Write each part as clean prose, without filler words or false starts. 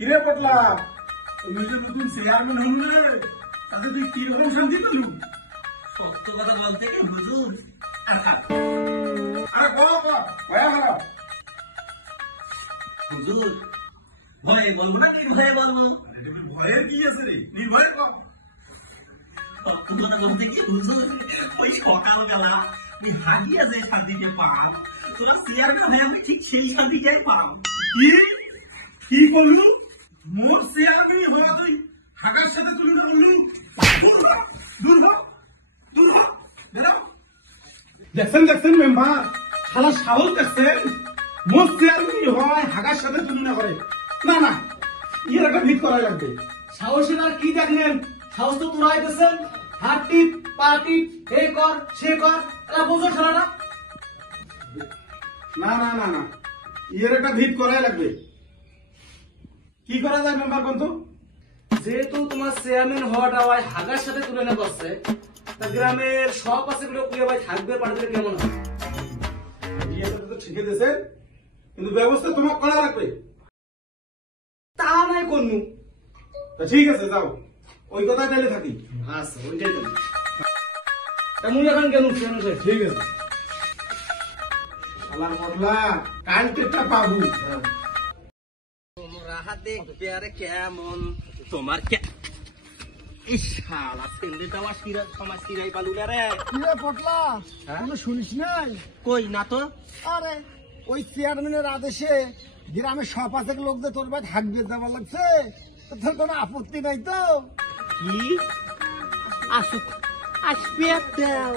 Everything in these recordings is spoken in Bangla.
কিরে পটলা তুই যে নতুন চেয়ারম্যান হলু রে তাতে তুই কিরকম শান্তি পেলু? সত্য কথা বলতে কি হুজুর, আরে কয়া ভালো হুজুর ভয়ে বলবো না নির্ভয়ে বলবো? ভয়ের কি আছে রে, নির্ভয়ে কর। সত্য কথা বলতে কি হুজুর, ওই সকালবেলা আমি হাগিয়ে যে শান্তিতে পাম, তোমার চেয়ারম্যান হয়ে আমি ঠিক সেই শান্তিটাই পাম। কি করলু? মোর চেয়ারম্যান হওয়া তুই হাগার সাথে তুলনা করলু? দূর হ বেরাও। দেখছেন মেম্বার, শালা সাহস দেখছেন? মোর চেয়ারম্যান হয় হাগার সাথে তুলনা করে। না এর একটা ভিত করা লাগবে। সাহসের আর কি দেখলেন? সাহস তো তোরাই দিচ্ছেন, হাত টিপ পা টিপ, এ কর সে কর, এরা বোঝো খেলাটা। না এর একটা ভিত করাই লাগবে। কি করা যায় মেম্বার কোন তো? যেহেতু তোমার চেয়ারম্যান হওয়াটা ভাই হাগার সাথে তুলনা করছে, তা গ্রামের সব আছে গুলো কুয়ে ভাই থাকবে পাঠাতে কেমন হয়? বিয়েটা তো ঠিকই দিয়েছে, কিন্তু ব্যবস্থা তোমাকে করা লাগবে। তা নাই করনু। তা ঠিক আছে, যাও ওই কথা চাইলে থাকি। আচ্ছা ওইটাই তো। তা মুই এখন কেন চেয়ারম্যান সাহেব? ঠিক আছে। আল্লাহ মরলা কাল টেটটা পাবো। তোমরা দেখবে আরে কেমন তোমার এই শালা সেন্ডিটা আমার সমাজ সিরাই পালু না রে। কিরে পটলা, কোনো শুনিস নাই? কই না তো। আরে ওই চেয়ারম্যানের আদেশে গ্রামের সপাচক লোকদের তোর বাড়ি হাঁকবে দেওয়া লাগছে, তো তোর কোনো আপত্তি নাই তো? কি আসুক আসবে দাও।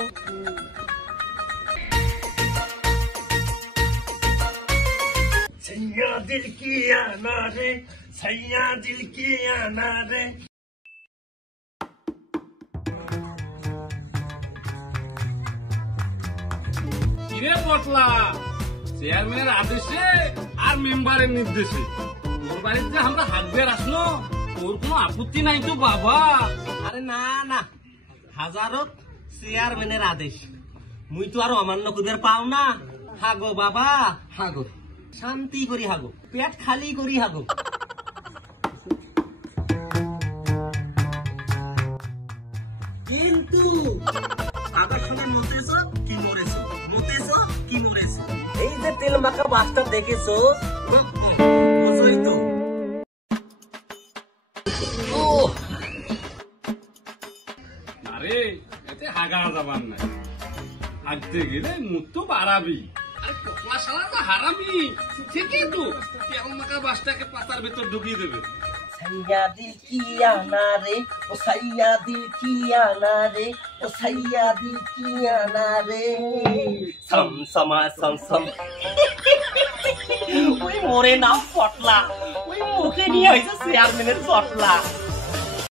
सैया दिल की आना रे, सैया दिल की आना रे। কিরে পটলা, চেয়ারম্যানের আদেশে আর মেম্বারের নির্দেশে তোর বাড়িতে আমরা হাঁকবে আসলো, তোর কোনো আপত্তি নাই তো বাবা? আরে না হাজারো চেয়ারম্যানের আদেশ মুই তো আর অমান্য করিবার পাও না। হাগো বাবা হাগো, শান্তি করি হাগো, পেট খালি করি হাগো। কিন্তু আবার সময় মতেছ কি মরেছো, এই যে তেল মাখা বাসটা দেখেছো বুঝোই তো। আরে এতে হাগা যাবার নাই, হাঁকতে গেলে মুখ তো বাড়াবি। আরে পটলা শালা তো হারামি, ঠিকই তো তেল মাখা বাসটাকে পাতার ভেতর ঢুকিয়ে দেবে। सैया दिल की आना रे, ओ सैया दिल की आना रे, ओ सैया दिल की आना रे, सम समा सम सम। ওই মোরে নাম পটলা, ওই মুখে নিয়ে হয়েছে চেয়ারম্যানের পটলা।